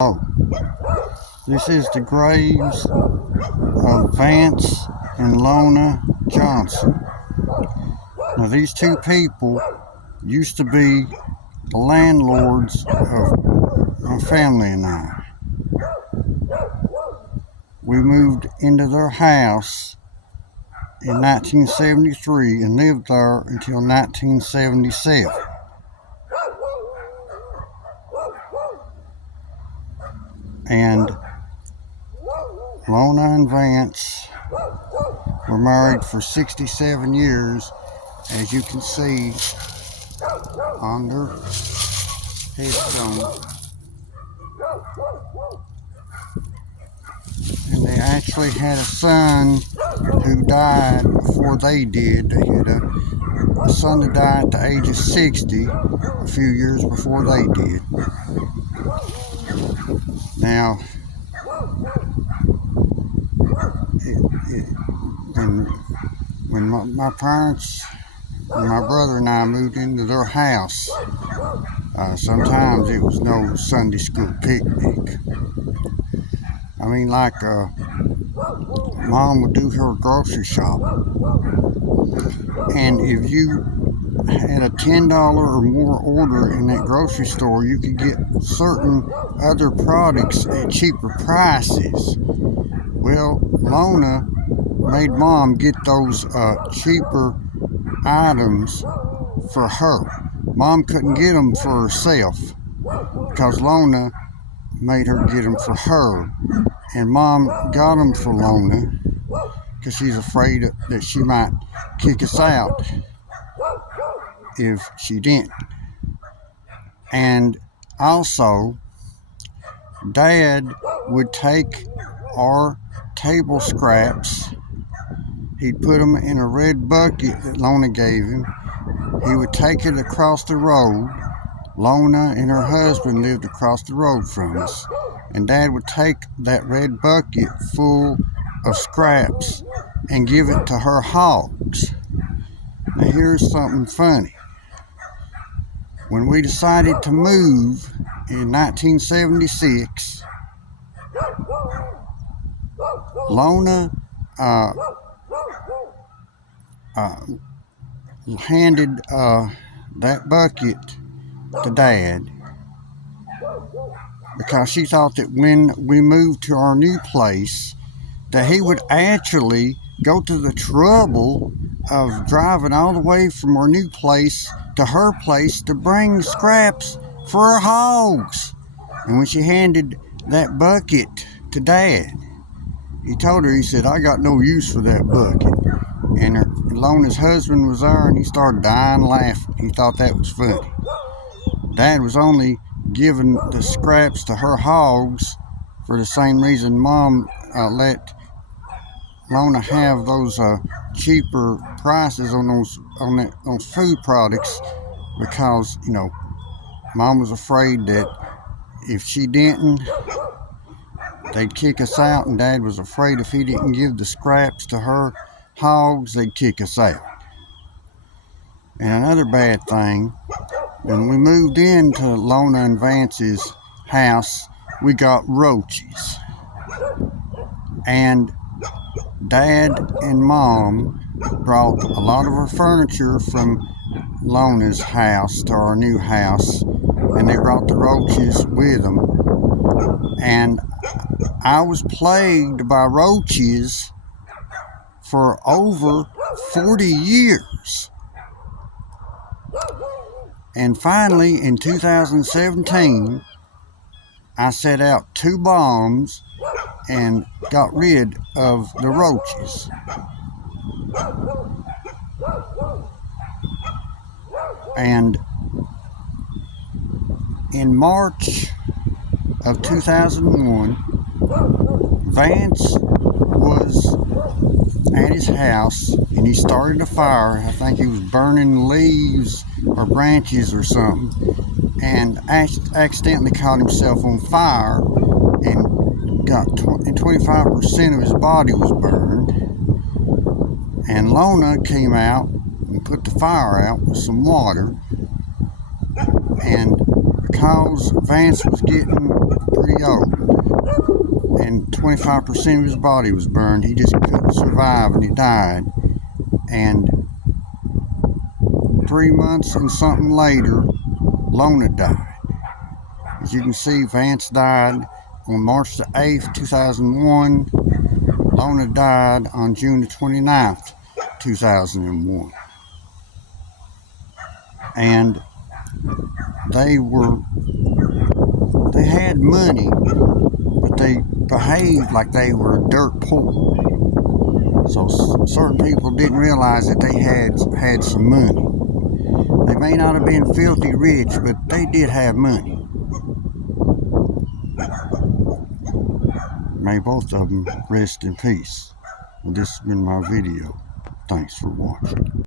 Oh, this is the graves of Vance and Lona Johnson. Now, these two people used to be the landlords of my family and I. We moved into their house in 1973 and lived there until 1977. And Lona and Vance were married for 67 years, as you can see on their headstone. And they actually had a son who died before they did. They had a son that died at the age of 60 a few years before they did. Now, when my parents and my brother and I moved into their house, sometimes it was no Sunday school picnic. I mean, like Mom would do her grocery shop, and if you had a $10 or more order in that grocery store, you could get certain other products at cheaper prices. Well, Lona made Mom get those cheaper items for her. Mom couldn't get them for herself because Lona made her get them for her, and Mom got them for Lona because she's afraid that she might kick us out if she didn't. And also, Dad would take our table scraps, he'd put them in a red bucket that Lona gave him. He would take it across the road. Lona and her husband lived across the road from us, and Dad would take that red bucket full of scraps and give it to her hogs. Now, here's something funny. When we decided to move in 1976, Lona handed that bucket to Dad because she thought that when we moved to our new place that he would actually go to the trouble of driving all the way from our new place to her place to bring scraps for her hogs. And when she handed that bucket to Dad, he told her, he said, "I got no use for that bucket." And Lona's husband was there, and he started dying laughing. He thought that was funny. Dad was only giving the scraps to her hogs for the same reason Mom let Lona have those cheaper prices on those food products, because Mom was afraid that if she didn't, they'd kick us out, and Dad was afraid if he didn't give the scraps to her hogs, they'd kick us out. And another bad thing, when we moved into Lona and Vance's house, we got roaches. And Dad and Mom brought a lot of our furniture from Lona's house to our new house, and they brought the roaches with them. And I was plagued by roaches for over 40 years. And finally, in 2017, I set out 2 bombs and got rid of the roaches. And in March of 2001, Vance was at his house and he started a fire. I think he was burning leaves or branches or something, and accidentally caught himself on fire and got 25% of his body was burned. And Lona came out and put the fire out with some water, and because Vance was getting pretty old, and 25% of his body was burned. He just couldn't survive, and he died. And 3 months and something later, Lona died. As you can see, Vance died on March the 8th, 2001. Lona died on June the 29th, 2001. And they had money, but they behaved like they were dirt poor. So certain people didn't realize that they had some money. They may not have been filthy rich, but they did have money. May both of them rest in peace. Well, this has been my video. Thanks for watching.